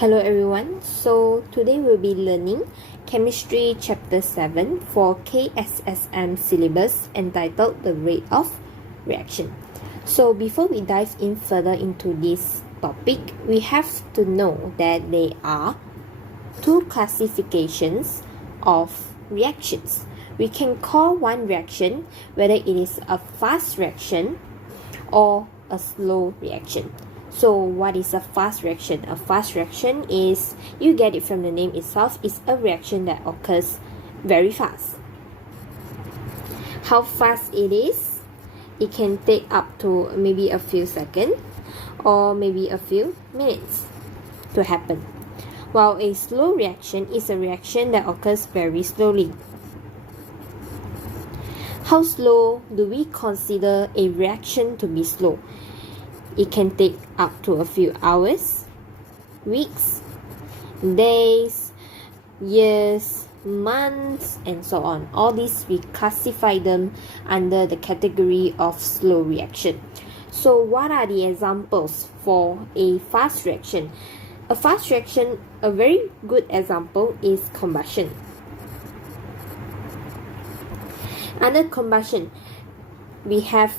Hello everyone, so today we'll be learning Chemistry Chapter 7 for Kssm syllabus entitled The Rate of Reaction. So before we dive in further into this topic, we have to know that there are two classifications of reactions. We can call one reaction whether it is a fast reaction or a slow reaction. So what is a fast reaction? A fast reaction is, you get it from the name itself, is a reaction that occurs very fast. How fast it is? It can take up to maybe a few seconds or maybe a few minutes to happen. While a slow reaction is a reaction that occurs very slowly. How slow do we consider a reaction to be slow? It can take up to a few hours, weeks, days, years, months, and so on. All these we classify them under the category of slow reaction. So what are the examples for a fast reaction? A fast reaction, a very good example is combustion. Under combustion, we have,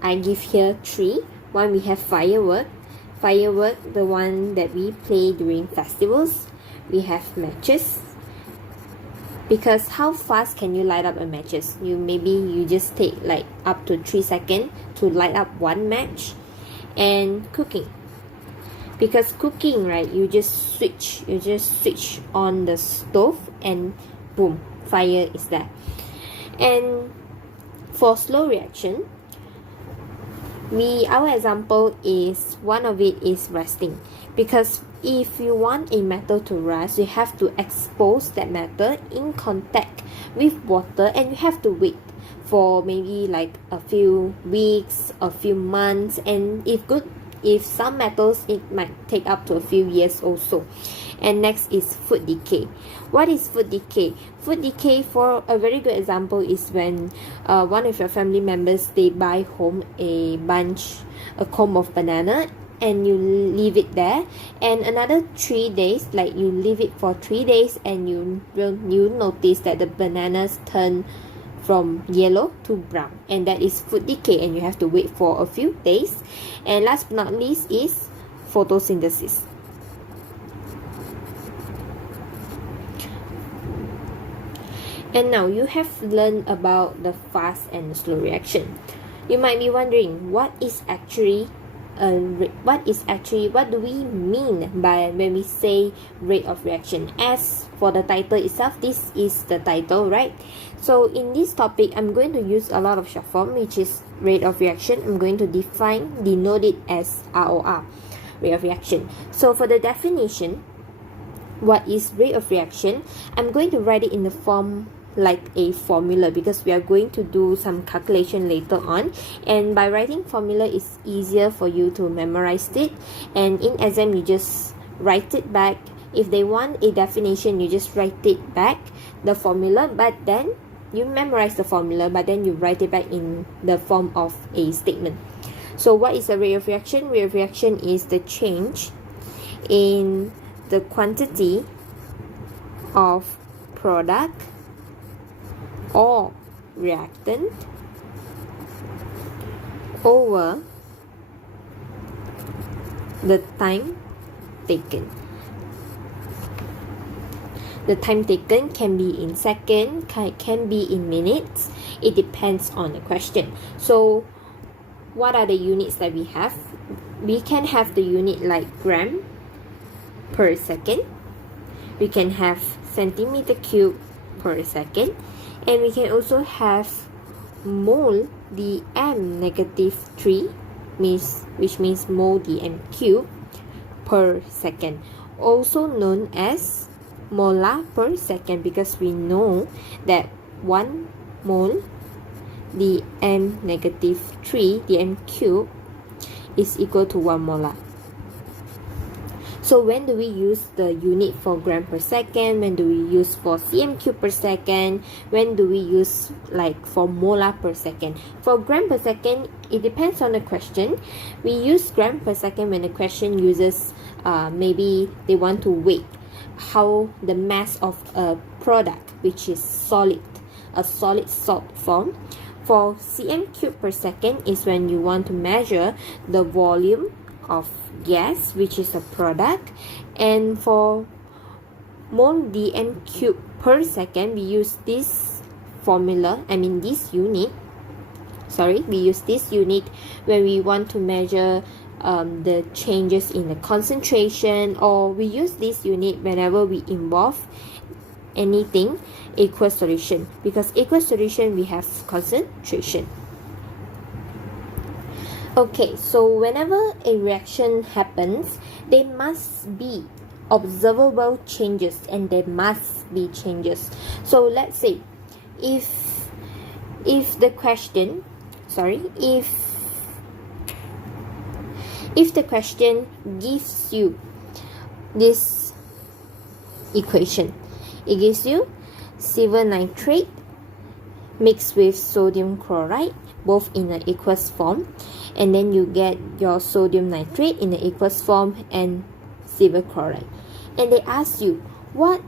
I give here three. One, we have firework, the one that we play during festivals. We have matches, because how fast can you light up a matches? You just take like up to 3 seconds to light up one match. And cooking, because cooking, right, you just switch on the stove and boom, fire is there. And for slow reaction, our example is, one of it is rusting, because if you want a metal to rust, you have to expose that metal in contact with water, and you have to wait for maybe like a few weeks, a few months, and if some metals, it might take up to a few years also. And next is food decay. What is food decay? Food decay, for a very good example, is when one of your family members, they buy home a comb of banana, and you leave it there, and another 3 days, like you leave it for 3 days, and you notice that the bananas turn from yellow to brown, and that is food decay, and you have to wait for a few days. And last but not least is photosynthesis. And now you have learned about the fast and slow reaction. You might be wondering, what do we mean by when we say rate of reaction? As for the title itself, this is the title, right? So in this topic, I'm going to use a lot of short form, which is rate of reaction. I'm going to denote it as ROR, rate of reaction. So for the definition, what is rate of reaction? I'm going to write it in the form like a formula, because we are going to do some calculation later on, and by writing formula is easier for you to memorize it, and in exam you just write it back. If they want a definition, you just write it back, the formula, but then you memorize the formula, but then you write it back in the form of a statement. So what is a rate of reaction? Rate of reaction is the change in the quantity of product or reactant over the time taken. The time taken can be in seconds, can be in minutes. It depends on the question. So what are the units that we have? We can have the unit like gram per second. We can have centimeter cube per second. And we can also have mole dm negative 3, which means mole dm cube per second, also known as molar per second, because we know that 1 mole dm negative 3 dm cube is equal to 1 molar. So when do we use the unit for gram per second? When do we use for cm cube per second? When do we use like for molar per second? For gram per second, it depends on the question. We use gram per second when the question uses maybe they want to weigh how the mass of a product which is solid, a solid salt form. For cm cube per second is when you want to measure the volume of gas which is a product, and for mole dm cube per second we use this formula, this unit, we use this unit when we want to measure the changes in the concentration, or we use this unit whenever we involve anything aqueous solution, because aqueous solution we have concentration. Okay, so whenever a reaction happens, there must be observable changes, and there must be changes. So let's say if the question gives you this equation, it gives you silver nitrate mixed with sodium chloride, both in an aqueous form, and then you get your sodium nitrate in the aqueous form and silver chloride. And they ask you, what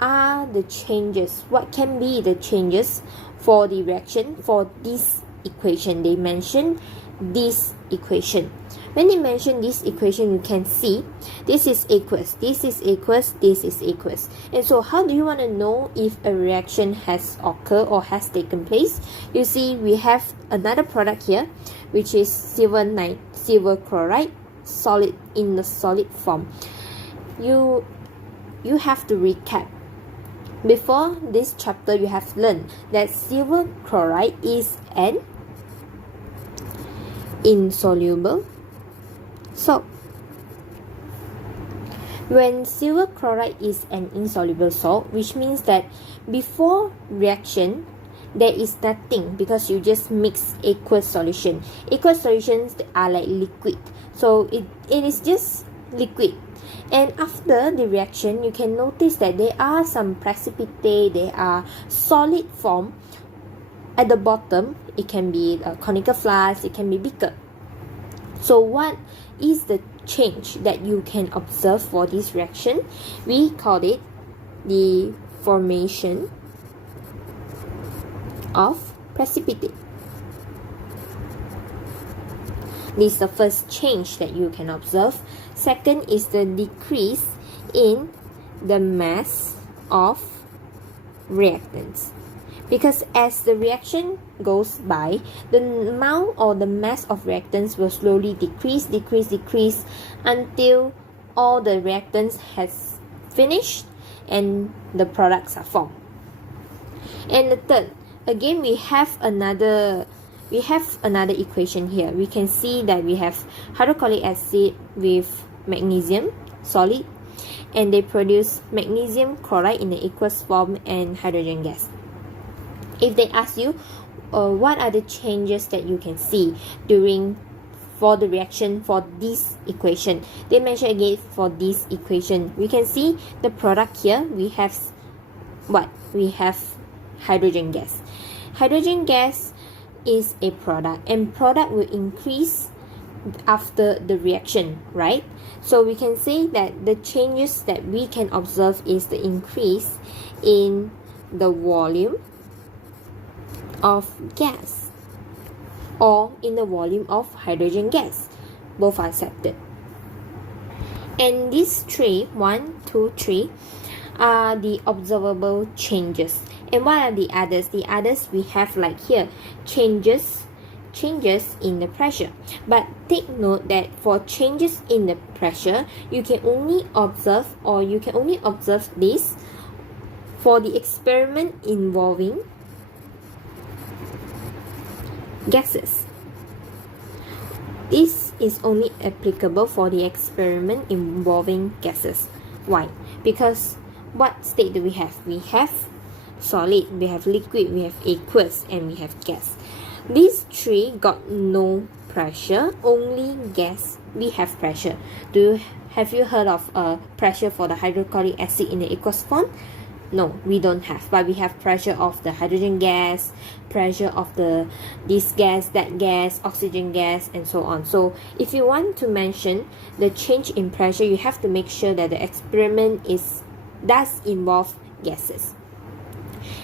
are the changes? What can be the changes for the reaction for this equation? They mention this equation. When they mention this equation, you can see this is aqueous, this is aqueous, this is aqueous. And so how do you want to know if a reaction has occurred or has taken place? You see, we have another product here, which is silver chloride, solid, in the solid form. You have to recap. Before this chapter, you have learned that silver chloride is an insoluble salt. When silver chloride is an insoluble salt, which means that before reaction there is nothing, because you just mix aqueous solution. Aqueous solutions are like liquid, so it is just liquid. And after the reaction, you can notice that there are some precipitate, there are solid form at the bottom. It can be a conical flask, it can be bigger. So what is the change that you can observe for this reaction? We call it the formation of precipitate. This is the first change that you can observe. Second is the decrease in the mass of reactants. Because as the reaction goes by, the amount or the mass of reactants will slowly decrease until all the reactants has finished and the products are formed. And the third, again, we have another equation here. We can see that we have hydrochloric acid with magnesium solid, and they produce magnesium chloride in the aqueous form and hydrogen gas. If they ask you what are the changes that you can see for the reaction for this equation, they mention again for this equation, we can see the product here. We have what? We have hydrogen gas. Hydrogen gas is a product, and product will increase after the reaction, right? So we can say that the changes that we can observe is the increase in the volume of gas or in the volume of hydrogen gas. Both are accepted. And these three, 1, 2, 3, are the observable changes. And what are the others? The others we have like here, changes in the pressure. But take note that for changes in the pressure, you can only observe this for the experiment involving gases. This is only applicable for the experiment involving gases. Why? Because what state do we have? We have solid, we have liquid, we have aqueous, and we have gas. These three got no pressure, only gas we have pressure. Do have you heard of pressure for the hydrochloric acid in the aqueous form? No, we don't have, but we have pressure of the hydrogen gas, pressure of this gas, that gas, oxygen gas, and so on. So if you want to mention the change in pressure, you have to make sure that the experiment does involve gases.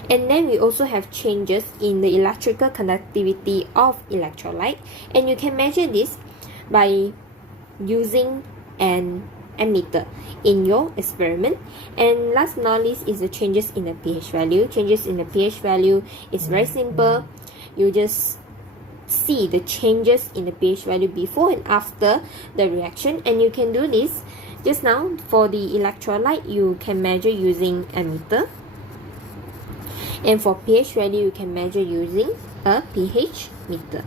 And then we also have changes in the electrical conductivity of electrolyte, and you can measure this by using an ammeter in your experiment. And last but not least is the changes in the pH value. Changes in the pH value is very simple. You just see the changes in the pH value before and after the reaction, and you can do this. Just now for the electrolyte, you can measure using ammeter, and for pH value you can measure using a pH meter.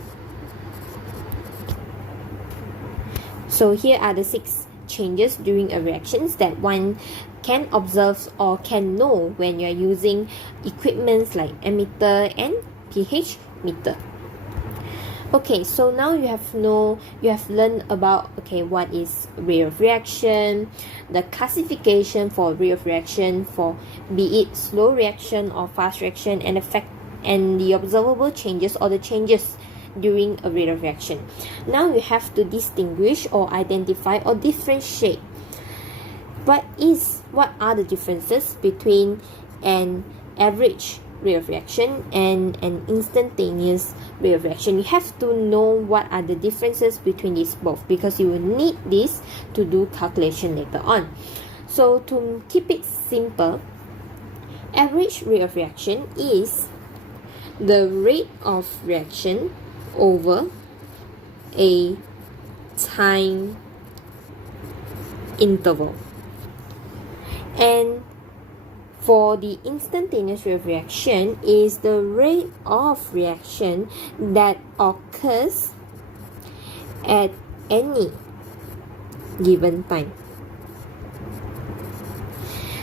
So here are the 6 changes during a reactions that one can observe or can know when you are using equipments like ammeter and pH meter. Okay, so now you have learned about what is rate of reaction, the classification for rate of reaction for be it slow reaction or fast reaction, and the observable changes or the changes during a rate of reaction. Now you have to distinguish or identify or differentiate what are the differences between an average rate of reaction and an instantaneous rate of reaction. You have to know what are the differences between these both, because you will need this to do calculation later on. So to keep it simple, average rate of reaction is the rate of reaction over a time interval. And for the instantaneous rate of reaction is the rate of reaction that occurs at any given time.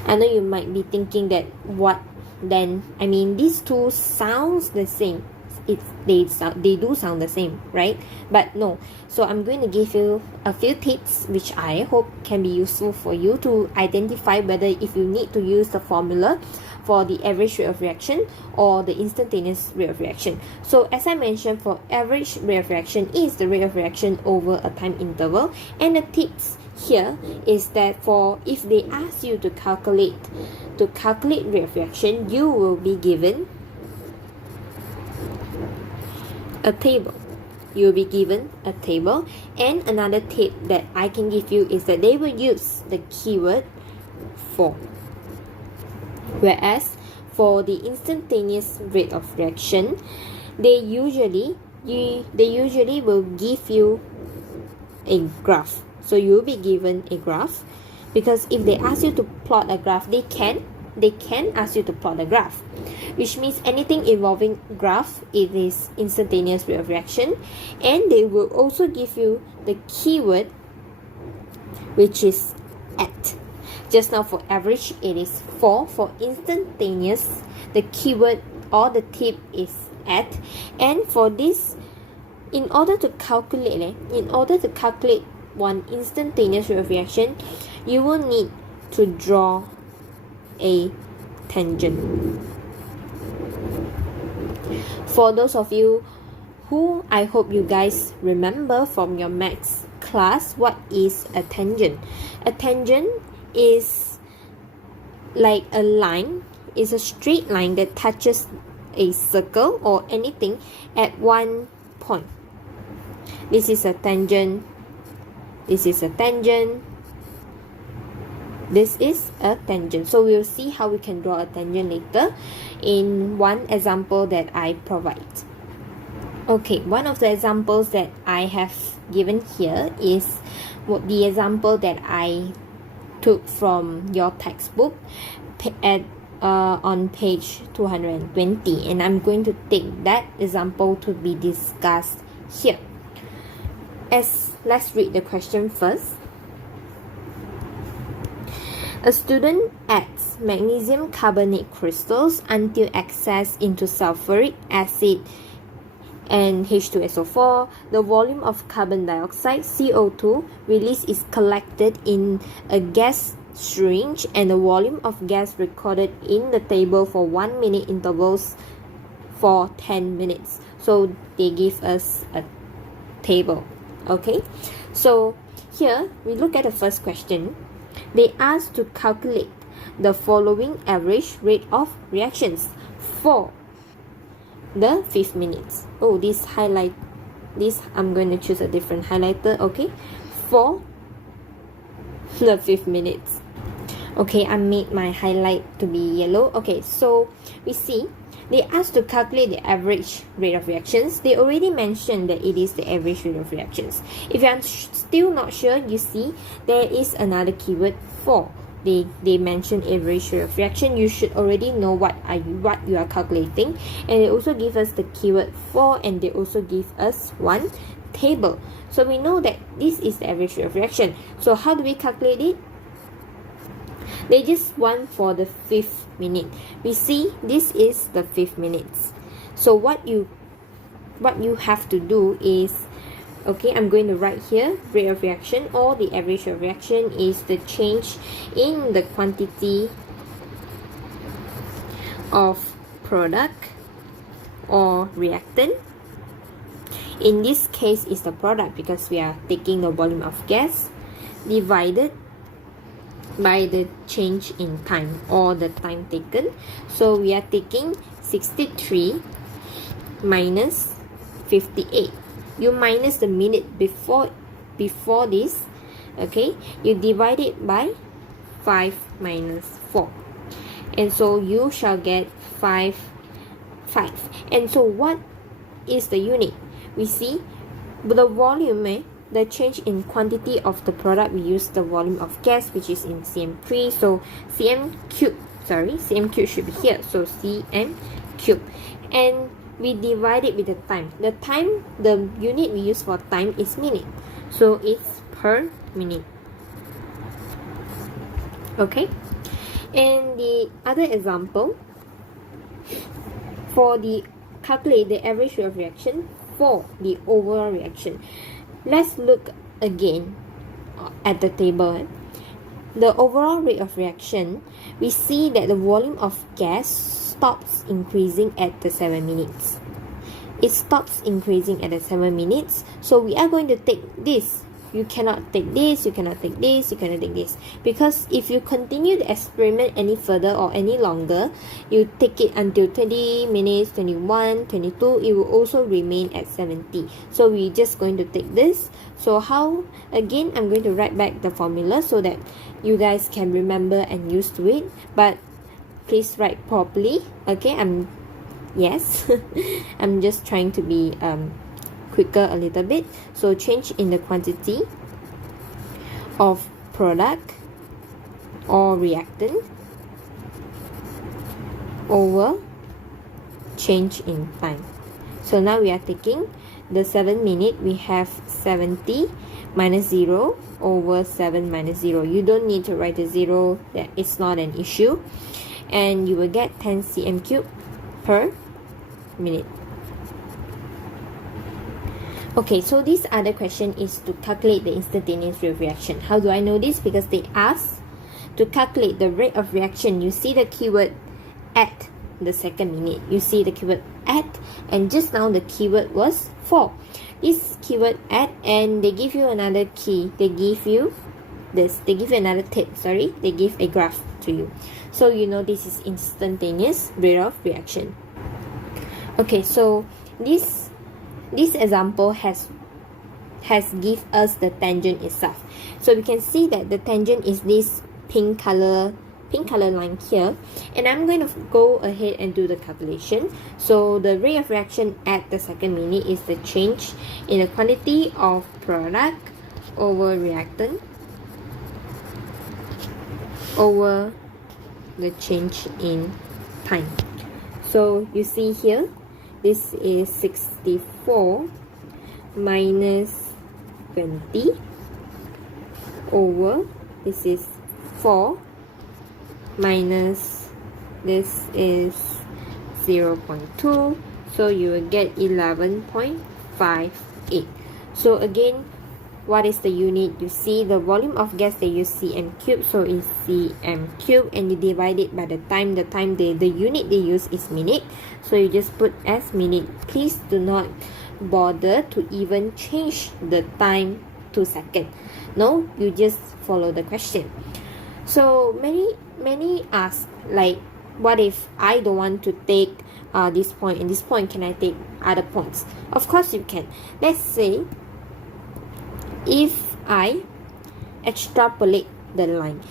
I know you might be thinking that what then? I mean, these two sounds the same. They do sound the same, right? But no. So I'm going to give you a few tips which I hope can be useful for you to identify whether if you need to use the formula for the average rate of reaction or the instantaneous rate of reaction. So as I mentioned, for average rate of reaction is the rate of reaction over a time interval, and the tips here is that for if they ask you to calculate rate of reaction, you will be given a table. You will be given a table, and another tip that I can give you is that they will use the keyword for. Whereas for the instantaneous rate of reaction, they usually will give you a graph. So you will be given a graph, because if they ask you to plot a graph, they can ask you to plot a graph, which means anything involving graph, it is instantaneous rate of reaction. And they will also give you the keyword, which is at. Just now for average it is for instantaneous the keyword or the tip is at. And for this, in order to calculate one instantaneous rate of reaction, you will need to draw a tangent. For those of you who I hope you guys remember from your maths class, what is a tangent? A tangent is like a line, is a straight line that touches a circle or anything at one point. This is a tangent. This is a tangent. This is a tangent. So we'll see how we can draw a tangent later in one example that I provide. Okay, one of the examples that I have given here is the example that I took from your textbook on page 220, and I'm going to take that example to be discussed here. Let's read the question first. A student adds magnesium carbonate crystals until access into sulfuric acid and H2SO4, the volume of carbon dioxide, CO2, released is collected in a gas syringe, and the volume of gas recorded in the table for 1 minute intervals for 10 minutes. So they give us a table. Okay, so here we look at the first question. They asked to calculate the following average rate of reactions for the 5 minutes. Oh, this I'm going to choose a different highlighter. Okay, for the 5 minutes. Okay, I made my highlight to be yellow. Okay, so we see they asked to calculate the average rate of reactions. They already mentioned that it is the average rate of reactions. If you are still not sure, you see there is another keyword for. They mention average rate of reaction. You should already know what you are calculating, and they also give us the keyword for, and they also give us one table. So we know that this is the average rate of reaction. So how do we calculate it? They just want for the 5th minute. We see this is the 5 minutes. So what you have to do is, okay, I'm going to write here rate of reaction, or the average rate of reaction is the change in the quantity of product or reactant. In this case is the product, because we are taking the volume of gas divided by the change in time, or the time taken. So we are taking 63 minus 58. You minus the minute before this. Okay, you divide it by 5 minus 4, and so you shall get 5. And so what is the unit? We see the volume, the change in quantity of the product. We use the volume of gas, which is in cm3. So cm cube should be here. So cm cube, and we divide it with the time. The unit we use for time is minute, so it's per minute. Okay, and the other example, for the calculate the average rate of reaction for the overall reaction. Let's look again at the table. The overall rate of reaction, we see that the volume of gas stops increasing at the 7 minutes. It stops increasing at the 7 minutes. So we are going to take this. You cannot take this, you cannot take this, you cannot take this. Because if you continue the experiment any further or any longer, you take it until 20 minutes, 21, 22, it will also remain at 70. So we're just going to take this. So how? Again, I'm going to write back the formula so that you guys can remember and use to it. But please write properly. Okay, I'm just trying to be quicker a little bit. So change in the quantity of product or reactant over change in time. So now we are taking the 7 minute. We have 70 minus 0 over 7 minus 0. You don't need to write the 0. That it's not an issue. And you will get 10 cm cube per minute. Okay, so this other question is to calculate the instantaneous rate of reaction. How do I know this? Because they ask to calculate the rate of reaction. You see the keyword at the 2nd minute. You see the keyword at, and just now the keyword was for. This keyword at, and they give you another key. They give you this. They give you another tip. Sorry, they give a graph to you. So you know this is instantaneous rate of reaction. Okay, so this example has give us the tangent itself. So we can see that the tangent is this pink color line here, and I'm going to go ahead and do the calculation. So the rate of reaction at the 2nd minute is the change in the quantity of product over reactant over the change in time. So you see here, this is 64 minus 20 over, this is 4 minus, this is 0.2. So you will get 11.58. So again, what is the unit? You see the volume of gas, they use cm cube, so it's cm cube, and you divide it by the time. The unit they use is minute, so you just put as minute. Please do not bother to even change the time to second. No, you just follow the question. So many ask, like, what if I don't want to take this point and this point, can I take other points? Of course you can. Let's say if I extrapolate the line,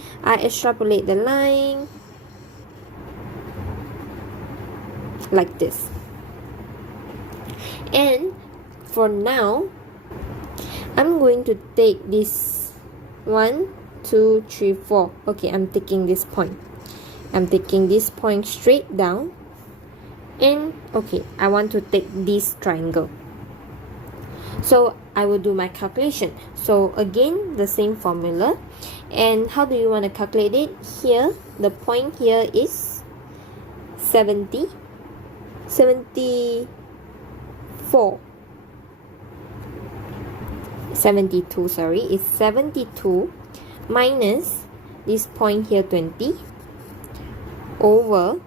like this, and for now I'm going to take this 1 2 3 4. Okay, I'm taking this point straight down, and okay, I want to take this triangle, so I will do my calculation. So again, the same formula. And how do you want to calculate it? Here, the point here is 72, sorry, is 72 minus this point here 20 over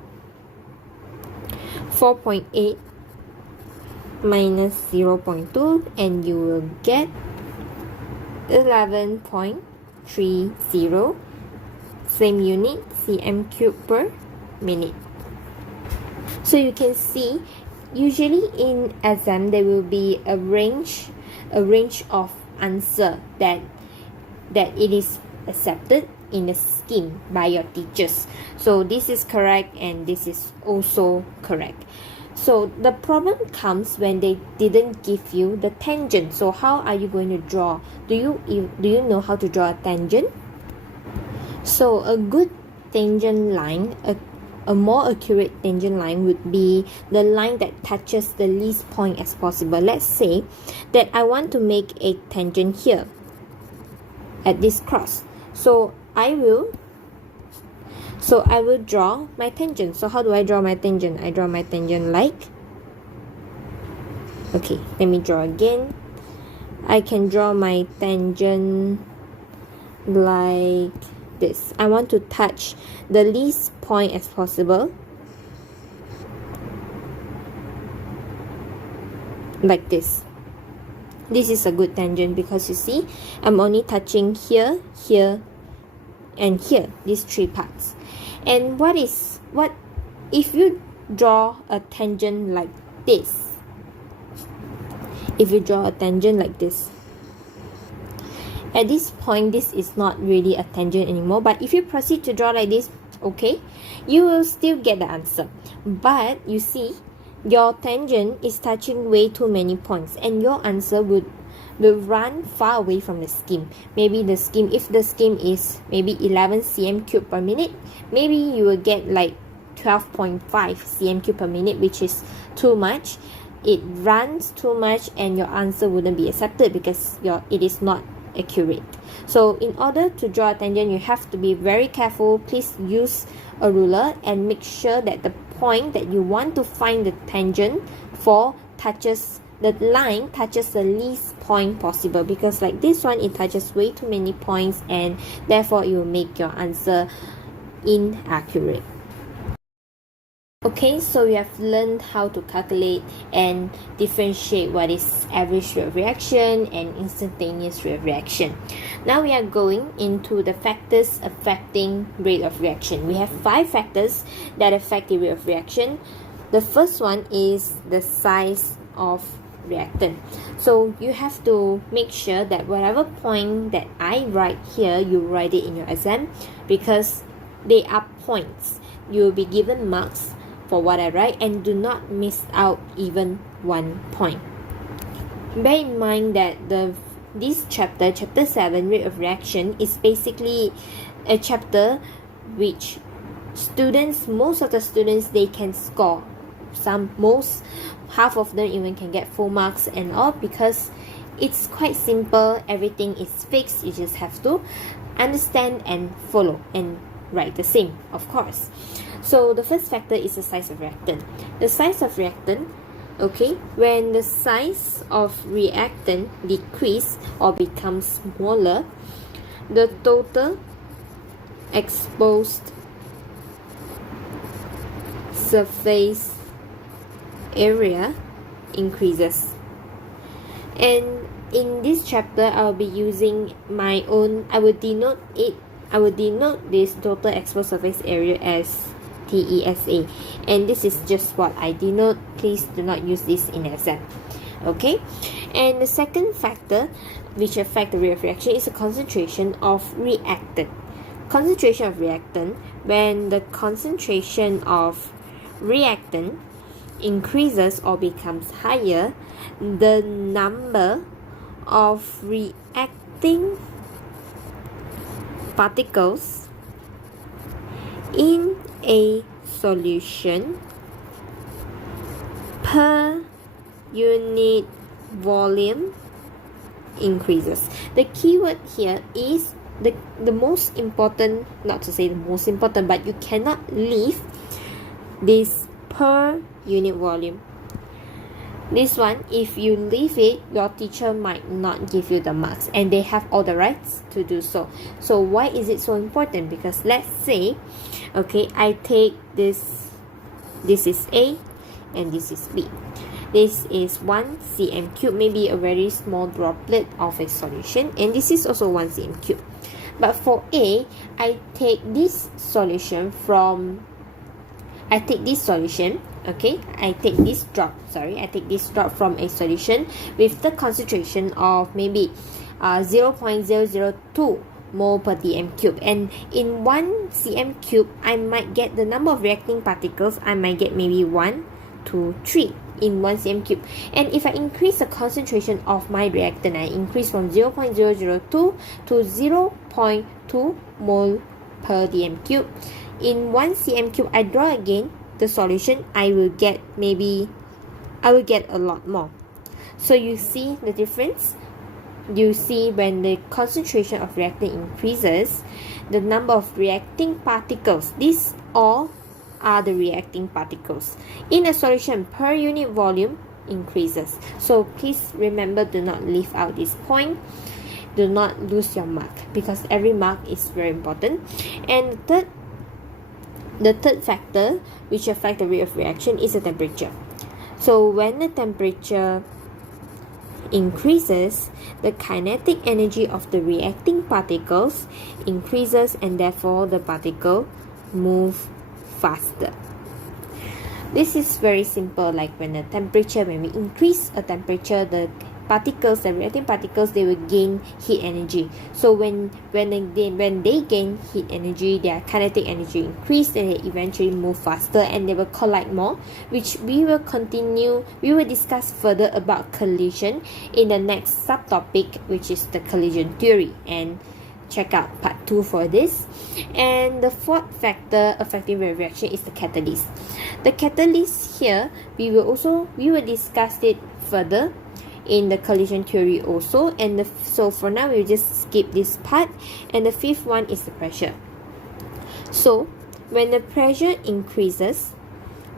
4.8 minus 0.2, and you will get 11.30, same unit, cm cube per minute. So you can see, usually in exam there will be a range of answer that it is accepted in the scheme by your teachers. So this is correct and this is also correct. So the problem comes when they didn't give you the tangent. So how are you going to draw? Do you know how to draw a tangent? So a good tangent line, a more accurate tangent line would be the line that touches the least point as possible. Let's say that I want to make a tangent here at this cross. So I will draw my tangent. So how do I draw my tangent? I draw my tangent like, okay, let me draw again. I can draw my tangent like this. I want to touch the least point as possible, like this. This is a good tangent because you see, I'm only touching here, here, and here, these three parts. And what if you draw a tangent like this? If you draw a tangent like this, at this point, this is not really a tangent anymore. But if you proceed to draw like this, okay, you will still get the answer. But you see, your tangent is touching way too many points, and your answer will run far away from the scheme. Maybe the scheme, if the scheme is maybe 11 cm cube per minute, maybe you will get like 12.5 cm cube per minute, which is too much. It runs too much, and your answer wouldn't be accepted because it is not accurate. So in order to draw a tangent, you have to be very careful. Please use a ruler and make sure that the point that you want to find the tangent for the line touches the least point possible, because like this one, it touches way too many points, and therefore it will make your answer inaccurate. Okay, so we have learned how to calculate and differentiate what is average rate of reaction and instantaneous rate of reaction. Now we are going into the factors affecting rate of reaction. We have 5 factors that affect the rate of reaction. The first one is the size of reactant. So you have to make sure that whatever point that I write here, you write it in your exam, because they are points. You will be given marks for what I write, and do not miss out even 1 point. Bear in mind that this chapter 7, rate of reaction, is basically a chapter which most of the students, they can score. Half of them even can get full marks and all, because it's quite simple. Everything is fixed. You just have to understand and follow and write the same, of course. So the first factor is the size of reactant. The size of reactant Okay, when the size of reactant decrease or becomes smaller, the total exposed surface area increases. And in this chapter, I'll be using my own, I will denote this total exposed surface area as TESA, and this is just what I denote. Please do not use this in exam. Okay, and the second factor which affect the rate of reaction is the concentration of reactant. Concentration of reactant, when the concentration of reactant increases or becomes higher, the number of reacting particles in a solution per unit volume increases. The keyword here is the most important, not to say the most important, but you cannot leave this per unit volume. This one, if you leave it, your teacher might not give you the marks, and they have all the rights to do so. So why is it so important? Because let's say, okay, I take this is A and this is B. This is 1 cm cube, maybe a very small droplet of a solution, and this is also 1 cm cube. But for A, I take this solution, okay, I take this drop from a solution with the concentration of maybe 0.002 mole per dm cube, and in 1 cm cube I might get the number of reacting particles, I might get maybe 1, 2, 3 in 1 cm cube. And if I increase the concentration of my reactant, I increase from 0.002 to 0.2 mole per dm cube. In 1 cm cube, I draw again the solution, I will get a lot more. So you see the difference? You see, when the concentration of reactant increases, the number of reacting particles, these all are the reacting particles in a solution per unit volume, increases. So please remember, do not leave out this point. Do not lose your mark, because every mark is very important. And the third factor which affect the rate of reaction is the temperature. So when the temperature increases, the kinetic energy of the reacting particles increases, and therefore the particle move faster. This is very simple, like when we increase a temperature, the reacting particles, they will gain heat energy. So when they gain heat energy, their kinetic energy increase, and they eventually move faster, and they will collide more, which we will discuss further about collision in the next subtopic, which is the collision theory, and check out part 2 for this. And the fourth factor affecting the reaction is the catalyst. The catalyst here, we will discuss it further in the collision theory also, and so for now we'll just skip this part. And the fifth one is the pressure. So when the pressure increases,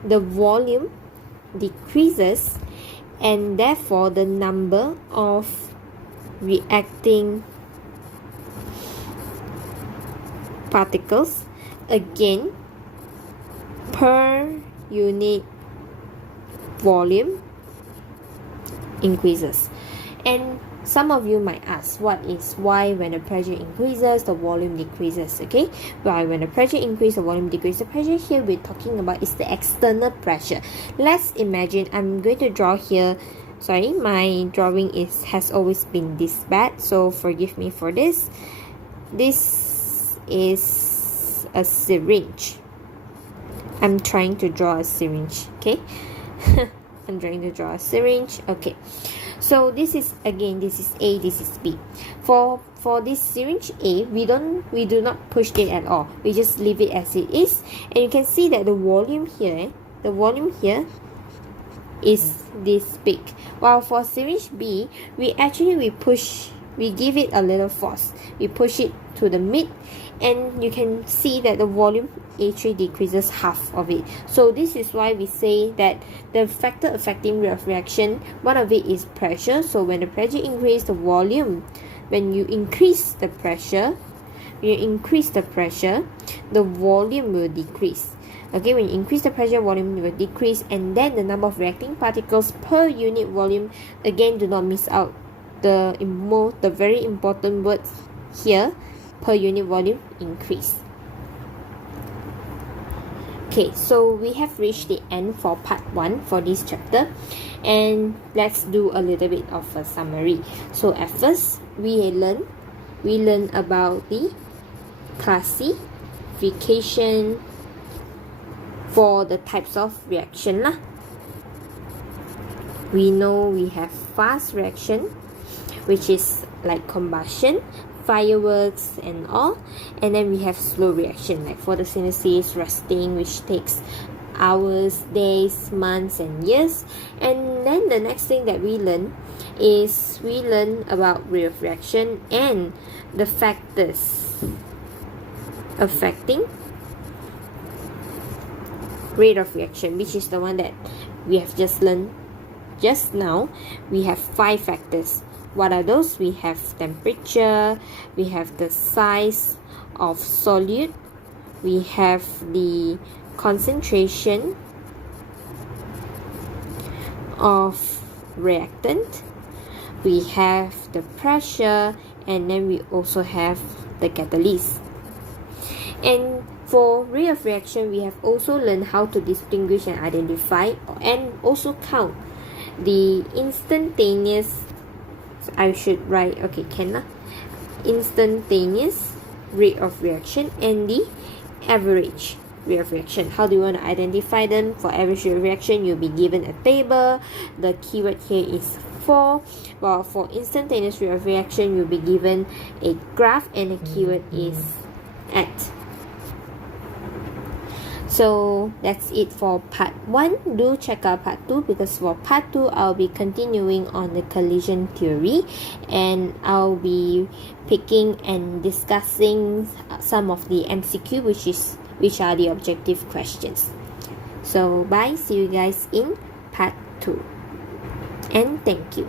the volume decreases, and therefore the number of reacting particles, again per unit volume, increases. And some of you might ask, why when the pressure increases the volume decreases? Okay, why when the pressure increases the volume decreases? The pressure here we're talking about is the external pressure. Let's imagine, I'm going to draw here, sorry, my drawing has always been this bad, so forgive me for this. This is a syringe. I'm trying to draw a syringe, okay? I'm trying to draw a syringe. Okay, so this is A, this is B. For this syringe A, we do not push it at all. We just leave it as it is, and you can see that the volume here is this big. While for syringe B, we push we give it a little force. We push it to the mid, and you can see that the volume actually decreases half of it. So this is why we say that the factor affecting rate of reaction, one of it is pressure. So when the pressure increases, the volume, when you increase the pressure, the volume will decrease. Okay, when you increase the pressure, volume will decrease, and then the number of reacting particles per unit volume, again, do not miss out the very important words here, per unit volume, increase. Okay, so we have reached the end for part 1 for this chapter, and let's do a little bit of a summary. So at first, we learn about the classification for the types of reaction lah. We know we have fast reaction, which is like combustion, fireworks and all, and then we have slow reaction like photosynthesis, rusting, which takes hours, days, months and years. And then the next thing that we learn is we learn about rate of reaction and the factors affecting rate of reaction, which is the one that we have just learned just now. We have 5 factors. What are those? We have temperature, we have the size of solute, we have the concentration of reactant, we have the pressure, and then we also have the catalyst. And for rate of reaction, we have also learned how to distinguish and identify and also count the instantaneous, I should write, okay, can lah, instantaneous rate of reaction and the average rate of reaction. How do you want to identify them? For average rate of reaction, you'll be given a table. The keyword here is for. While for instantaneous rate of reaction, you'll be given a graph and the keyword is at. So that's it for part 1. Do check out part 2, because for part 2 I'll be continuing on the collision theory, and I'll be picking and discussing some of the MCQ, which are the objective questions. So bye, see you guys in part 2, and thank you.